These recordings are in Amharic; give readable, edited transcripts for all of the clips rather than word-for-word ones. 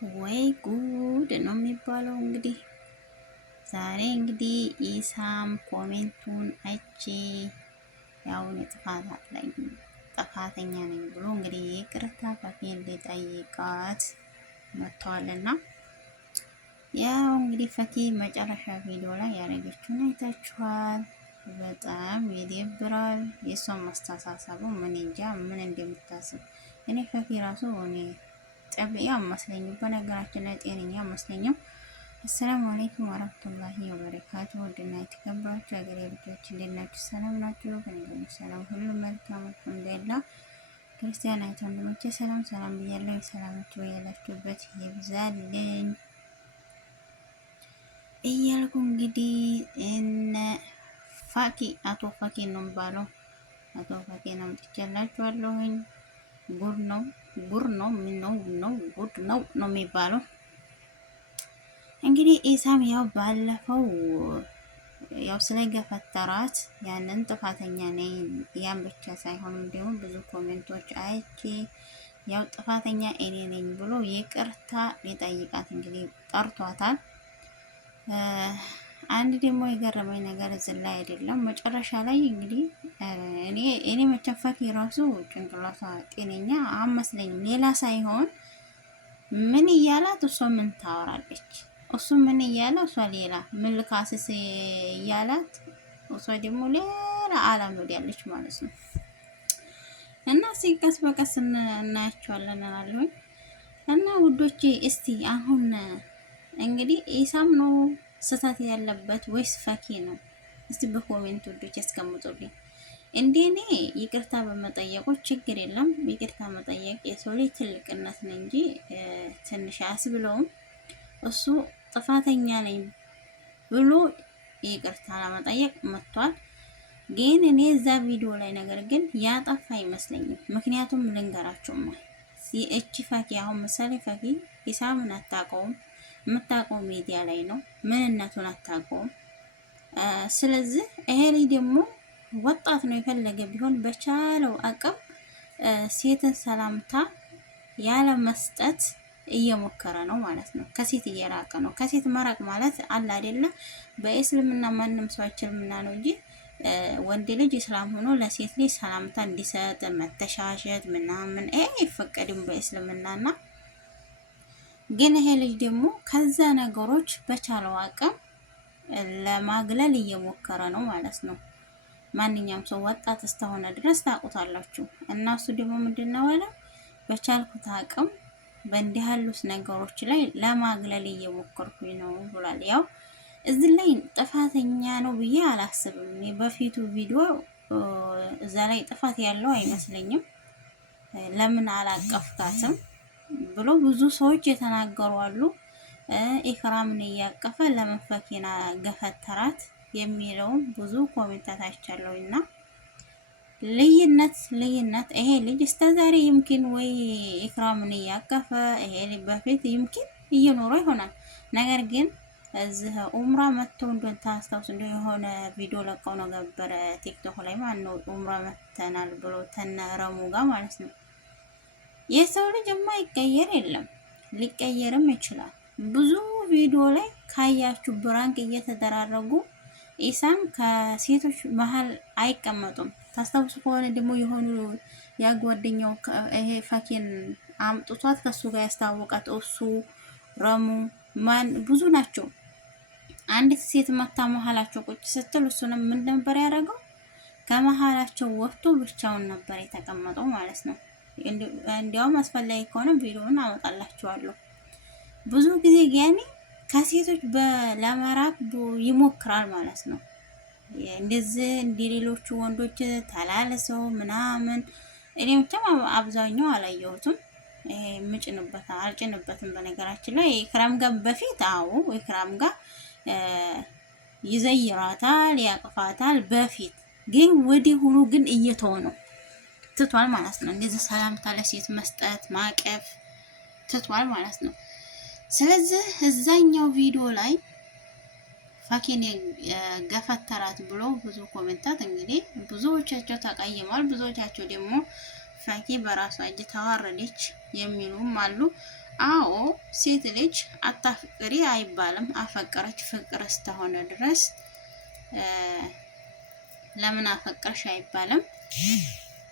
ወይ ጉድ ነው የሚባለው። እንግዲህ ዛሬ እንግዲህ ኢሳም ኮሜንቱን አይቼ ያው ጥፋተኛ ነኝ ብሎ እንግዲህ ይቅርታ ፈኪን ሊጠይቃት መጥተዋልና ያው እንግዲህ ፈኪ መጨረሻ ቪዲዮ ላይ ያደረገችውን አይታችኋል። በጣም ይደብራል። የሷን ማስተሳሰቡ ምን እንጃ ምን እንደምታስብ እኔ ፈኪ ራሱ ጠብያ አመስለኝም። በነገራችን ላይ ጤነኛ አመስለኝም። አሰላሙ አለይኩም ወራህመቱላሂ ወበረካቱ። ወድና የተከበራችሁ ሀገሬ ልጆች እንዴት ናችሁ? ሰላም ናችሁ? ከእኔ ሰላም ሁሉ መልካም አልሐምዱሊላህ። ክርስቲያን ወንድሞቼ ሰላም ሰላም ብያለሁ። ሰላማችሁ ያላችሁበት ይብዛልኝ እያልኩ እንግዲህ እነ ፋኪ አቶ ፋኪ ነው የሚባለው አቶ ፋኪ ነው አምጥቼላችኋለሁኝ። ጉር ነው ጉድ ነው የሚባለው። እንግዲህ ኢሳም ያው ባለፈው ያው ስለገፈተራት ያንን ጥፋተኛ ነኝ ያን ብቻ ሳይሆን እንዲሁም ብዙ ኮሜንቶች አይቼ ያው ጥፋተኛ እኔ ነኝ ብሎ ይቅርታ ሊጠይቃት እንግዲህ ጠርቷታል። አንድ ደግሞ የገረመኝ ነገር እዚህ ላይ አይደለም መጨረሻ ላይ እንግዲህ እኔ መቸፈክ የራሱ ጭንቅላቷ ጤነኛ አመስለኝም። ሌላ ሳይሆን ምን እያላት እሷ ምን ታወራለች፣ እሱ ምን እያለ እሷ ሌላ ምን ልካስስ እያላት እሷ ደግሞ ሌላ ዓለም ወዲያለች ማለት ነው። እና ሲቀስ በቀስ እናያቸዋለን እላለሁኝ። እና ውዶቼ እስቲ አሁን እንግዲህ ኢሳም ነው ስህተት ያለበት ወይስ ፈኪ ነው? እስቲ በኮሜንት ውዶች ያስቀምጡልኝ። እንደኔ ይቅርታ በመጠየቁ ችግር የለም። ይቅርታ መጠየቅ የሰው ልጅ ትልቅነት ነው እንጂ ትንሽ አያስብለውም። እሱ ጥፋተኛ ነኝ ብሎ ይቅርታ ለመጠየቅ መጥቷል። ግን እኔ እዛ ቪዲዮ ላይ ነገር ግን ያጠፋ አይመስለኝም። ምክንያቱም ልንገራችሁማ እቺ ፈኪ አሁን ምሳሌ ፈኪ ኢሳምን አታውቀውም። የምታውቀው ሚዲያ ላይ ነው። ምንነቱን አታውቀውም። ስለዚህ ይሄ ልጅ ደግሞ ወጣት ነው። የፈለገ ቢሆን በቻለው አቅም ሴትን ሰላምታ ያለ መስጠት እየሞከረ ነው ማለት ነው። ከሴት እየራቀ ነው። ከሴት መራቅ ማለት አለ አይደለ? በእስልምና ማንም ሰው አይችልምና ነው እንጂ ወንድ ልጅ እስላም ሆኖ ለሴት ልጅ ሰላምታ እንዲሰጥ መተሻሸት ምናምን አይፈቀድም በእስልምናና ግን ይሄ ልጅ ደግሞ ከዛ ነገሮች በቻለው አቅም ለማግለል እየሞከረ ነው ማለት ነው። ማንኛውም ሰው ወጣት እስከሆነ ድረስ ታውቁታላችሁ። እና እሱ ደግሞ ምንድነው ያለ በቻልኩት አቅም በእንዲህ ያሉት ነገሮች ላይ ለማግለል እየሞከርኩኝ ነው ብሏል። ያው እዚህ ላይ ጥፋተኛ ነው ብዬ አላስብም። እኔ በፊቱ ቪዲዮ እዛ ላይ ጥፋት ያለው አይመስለኝም። ለምን አላቀፍካትም ብሎ ብዙ ሰዎች የተናገሩ አሉ። ኢክራምን እያቀፈ ለምን ፈኪና ገፈተራት የሚለውም ብዙ ኮሜንታት አይቻለሁና ልዩነት ይሄ ልጅ እስከዛሬ ይምኪን ወይ ኢክራምን እያቀፈ ይሄ ልጅ በፊት ይምኪን እየኖረ ይሆናል። ነገር ግን እዚህ ኡምራ መጥተው እንደው ታስታውስ እንደው የሆነ ቪዲዮ ለቀው ነው ነበር ቲክቶክ ላይ ማን ነው ኡምራ መተናል ብሎ ተነረሙ ጋር ማለት ነው። የሰው ልጅ የማይቀየር የለም፣ ሊቀየርም ይችላል። ብዙ ቪዲዮ ላይ ካያችሁ ብራንክ እየተደራረጉ ኢሳም ከሴቶች መሀል አይቀመጡም። ታስታውሱ ከሆነ ደግሞ የሆኑ ያጓደኛው ይሄ ፈኪን አምጥቷት ከሱ ጋር ያስታወቃት እሱ ረሙ ማን ብዙ ናቸው። አንዲት ሴት መታ መሀላቸው ቁጭ ስትል እሱንም ምን ነበር ያደረገው? ከመሀላቸው ወጥቶ ብቻውን ነበር የተቀመጠው ማለት ነው። እንዲያውም አስፈላጊ ከሆነ ቪዲዮውን አወጣላችኋለሁ። ብዙ ጊዜ ያኔ ከሴቶች ለመራቅ ይሞክራል ማለት ነው። እንደዚህ እንደሌሎቹ ወንዶች ተላልሰው ምናምን እኔ ብቻም አብዛኛው አላየሁትም። አልጭንበትም። በነገራችን ላይ ኢክራም ጋር በፊት ኢክራም ጋር ይዘይራታል፣ ያቅፋታል በፊት ግን ወዲህ ሆኖ ግን እየተወ ነው ትቷል ማለት ነው። እንደዚህ ሰላምታ ለሴት መስጠት ማቀፍ ትቷል ማለት ነው። ስለዚህ እዛኛው ቪዲዮ ላይ ፈኪን ገፈተራት ብሎ ብዙ ኮሜንታት እንግዲህ ብዙዎቻቸው ተቀይሟል። ብዙዎቻቸው ደግሞ ፈኪ በራሷ እጅ ተዋረደች የሚሉም አሉ። አዎ ሴት ልጅ አታፍቅሪ አይባልም። አፈቀረች ፍቅር እስከሆነ ድረስ ለምን አፈቀርሽ አይባልም።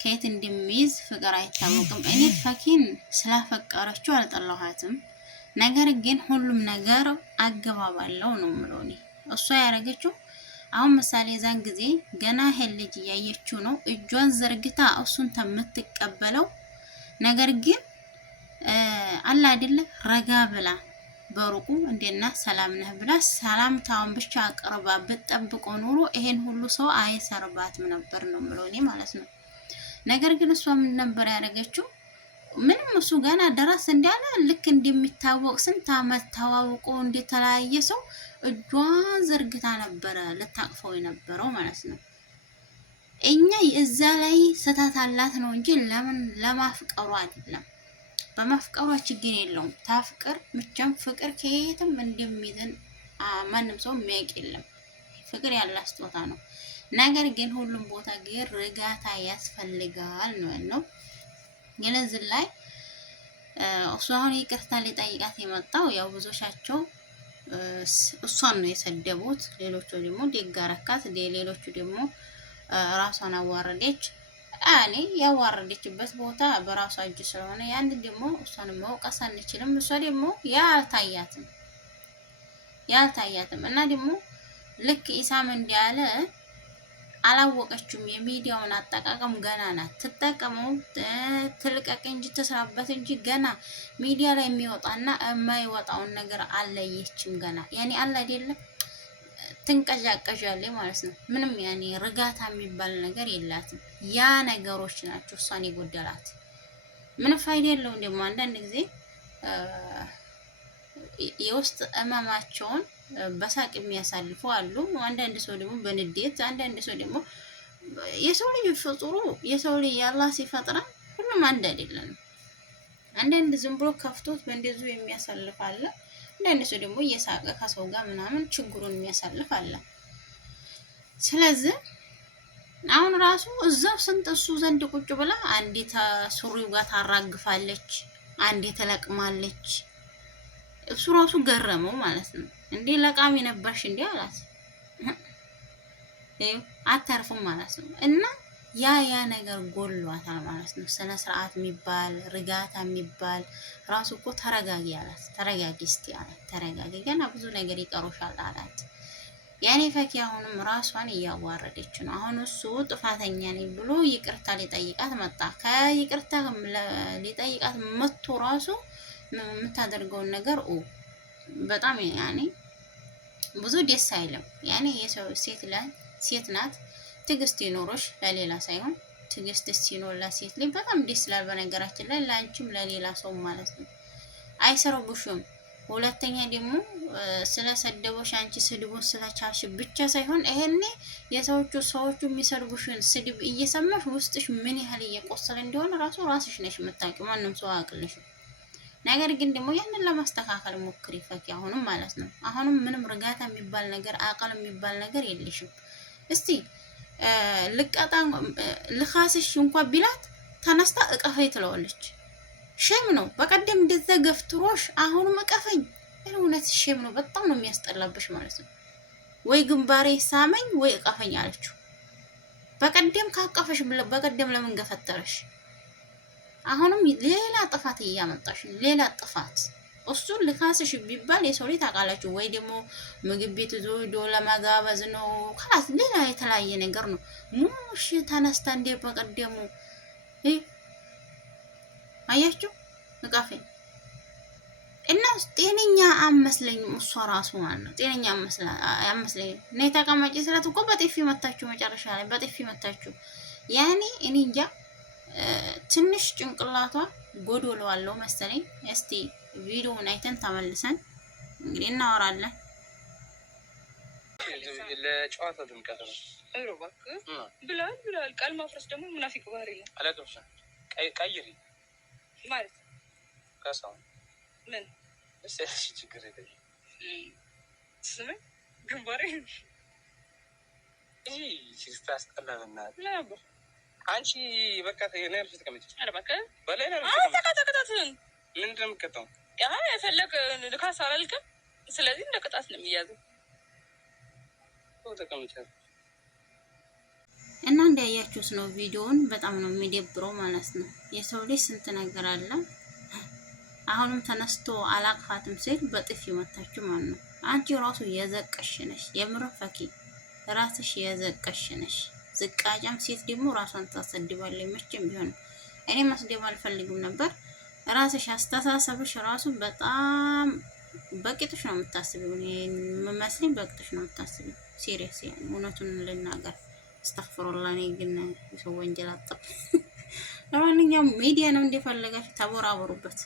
ከየት እንደሚይዝ ፍቅር አይታወቅም። እኔ ፈኪን ስላፈቀረችው አልጠላኋትም። ነገር ግን ሁሉም ነገር አገባብ አለው ነው የምለው እኔ። እሷ ያደረገችው አሁን ምሳሌ የዛን ጊዜ ገና ይሄን ልጅ እያየችው ነው እጇን ዘርግታ እሱን ተምትቀበለው። ነገር ግን አላ አይደለ ረጋ ብላ በሩቁ እንዴና ሰላም ነህ ብላ ሰላምታውን ብቻ አቅርባ ብትጠብቆ ኑሮ ይሄን ሁሉ ሰው አይሰርባትም ነበር ነው የምለው እኔ ማለት ነው። ነገር ግን እሷ ምን ነበር ያደረገችው? ምንም እሱ ገና ደረስ እንዳለ ልክ እንደሚታወቅ ስንት አመት ተዋውቆ እንደተለያየ ሰው እጇን ዘርግታ ነበረ ልታቅፈው የነበረው ማለት ነው። እኛ እዛ ላይ ስህተት አላት ነው እንጂ ለምን ለማፍቀሩ አይደለም። በማፍቀሯ ችግር የለውም። ታፍቅር ብቻም ፍቅር ከየትም እንደሚዘን ማንም ሰው የሚያውቅ የለም። ፍቅር ያለ ስጦታ ነው። ነገር ግን ሁሉም ቦታ ግን ርጋታ ያስፈልጋል ነው ያለው። ስለዚህ ላይ እሱ አሁን ይቅርታ ሊጠይቃት የመጣው ያው ብዙዎቻቸው እሷን ነው የሰደቡት። ሌሎቹ ደግሞ ደጋረካት፣ ሌሎቹ ደግሞ ራሷን አዋረደች። እኔ ያዋረደችበት ቦታ በራሷ እጅ ስለሆነ ያን ደግሞ እሷን መውቀስ አንችልም። እሷ ደግሞ ያልታያትም እና ደግሞ ልክ ኢሳም እንዲያለ አላወቀችውም። የሚዲያውን አጠቃቀም ገና ናት። ትጠቀመው ትልቀቅ እንጂ ትስራበት እንጂ ገና ሚዲያ ላይ የሚወጣና የማይወጣውን ነገር አለየችም። ገና ያኔ አለ አይደለም ትንቀዣቀዣለች ማለት ነው። ምንም ያኔ ርጋታ የሚባል ነገር የላትም። ያ ነገሮች ናቸው እሷን የጎደላት። ምንም ፋይዳ የለውም። ደግሞ አንዳንድ ጊዜ የውስጥ እመማቸውን በሳቅ የሚያሳልፉ አሉ። አንዳንድ ሰው ደግሞ በንዴት፣ አንዳንድ ሰው ደግሞ የሰው ልጅ ፍጡሩ የሰው ልጅ ያላህ ሲፈጥራ ሁሉም አንድ አይደለም። አንዳንድ ዝም ብሎ ከፍቶት በእንደዙ የሚያሳልፍ አለ። አንዳንድ ሰው ደግሞ እየሳቀ ከሰው ጋር ምናምን ችግሩን የሚያሳልፍ አለ። ስለዚህ አሁን ራሱ እዛው ስንት እሱ ዘንድ ቁጭ ብላ አንዴ ሱሪው ጋር ታራግፋለች፣ አንዴ ተለቅማለች። እሱ ራሱ ገረመው ማለት ነው። እንዴ ለቃሚ ነበርሽ እንዴ አላት። አታርፉም ማለት ነው። እና ያ ነገር ጎሏታል ማለት ነው። ስነ ስርዓት የሚባል ርጋታ የሚባል ራሱ እኮ ተረጋጊ አላት። ተረጋጊ እስቲ አላት። ተረጋጊ ገና ብዙ ነገር ይቀሩሻል አላት። ያኔ ፈኪ አሁንም ራሷን እያዋረደች ነው። አሁን እሱ ጥፋተኛ ነኝ ብሎ ይቅርታ ሊጠይቃት መጣ። ከይቅርታ ሊጠይቃት መጥቶ ራሱ የምታደርገውን ነገር በጣም ያኔ ብዙ ደስ አይልም። ያኔ የሰው ሴት ናት። ትዕግስት ይኖሮሽ ለሌላ ሳይሆን ትዕግስት ሲኖር ለሴት ላይ በጣም ደስ ይላል። በነገራችን ላይ ለአንቺም ለሌላ ሰው ማለት ነው። አይሰሩብሽም። ሁለተኛ ደግሞ ስለሰደቦሽ አንቺ ስድቡን ስለቻልሽ ብቻ ሳይሆን ይሄኔ ሰዎቹ የሚሰድቡሽን ስድብ እየሰማሽ ውስጥሽ ምን ያህል እየቆሰለ እንደሆነ ራስሽ ነሽ የምታውቂው። ማንም ሰው አያውቅልሽም። ነገር ግን ደግሞ ያንን ለማስተካከል ሞክሪ ፈኪ። አሁንም ማለት ነው አሁንም ምንም ርጋታ የሚባል ነገር አቃል የሚባል ነገር የለሽም። እስቲ ልቀጣ ልኻስሽ እንኳን ቢላት ተነስታ እቀፈኝ ትለዋለች። ሼም ነው። በቀደም እንደዛ ገፍትሮሽ አሁንም እቀፈኝ። እውነት ሼም ነው። በጣም ነው የሚያስጠላብሽ ማለት ነው። ወይ ግንባሬ ሳመኝ ወይ እቀፈኝ አለችው። በቀደም ካቀፈሽ በቀደም ለምን ገፈተረሽ? አሁንም ሌላ ጥፋት እያመጣሽ ነው። ሌላ ጥፋት እሱን ልካስሽ ቢባል የሰው ልጅ ታውቃላችሁ ወይ ደግሞ ምግብ ቤት ዞዶ ለማጋበዝ ነው። ካላስ ሌላ የተለያየ ነገር ነው። ሙሽ ተነስታ እንደ በቀደሙ አያችሁ እቀፈኝ እና ጤነኛ አመስለኝም። እሷ ራሱ ማለት ነው ጤነኛ አመስለኝም። ነይ ተቀመጪ ስላት እኮ በጥፊ መታችሁ። መጨረሻ ላይ በጥፊ መታችሁ። ያኔ እኔ እንጃ ትንሽ ጭንቅላቷ ጎዶሎ አለው መሰለኝ። እስቲ ቪዲዮውን አይተን ተመልሰን እንግዲህ እናወራለን። ለጨዋታ ድምቀት ነው። አይሮ እባክህ ብላል ቃል ማፍረስ ደግሞ ሙናፊቅ ባህሪ ነው። አላቀምሽ ቀይሪ ማለት ከሳው ምን እሺ ችግር የለም። ስም ግንባሬ ሲስታ አስጠላልና ነበር። አንቺ በቃ ተነርፍ ተቀመጭ። አረ በቃ በላይ ነው ተከታተልን። ምንድን ነው የምትቀጣው? ያ የፈለግ ልካስ አላልክም። ስለዚህ እንደ ቅጣት ነው የሚያዘው። እና እንዳያችሁት ነው ቪዲዮውን። በጣም ነው የሚደብረው ማለት ነው። የሰው ልጅ ስንት ነገር አለ። አሁንም ተነስቶ አላቅፋትም ሲል በጥፊ መታችሁ ማለት ነው። አንቺ ራሱ የዘቀሽ ነሽ። የምር ፈኪ ራስሽ የዘቀሽ ነሽ። ዝቃጫም ሴት ደግሞ ራሷን ታሰድባለች መቼም ቢሆን። እኔ መስደብ አልፈልግም ነበር። ራስሽ አስተሳሰብሽ ራሱ በጣም በቂጥሽ ነው የምታስቢው። እኔ የምመስለኝ በቂጥሽ ነው የምታስቢው። ሲሪየስ ያኔ እውነቱን ልናገር አስተግፍሩላህ። እኔ ግን የሰው ወንጀል አጣ። ለማንኛውም ሚዲያ ነው እንደፈለጋችሁ ተቦራበሩበት።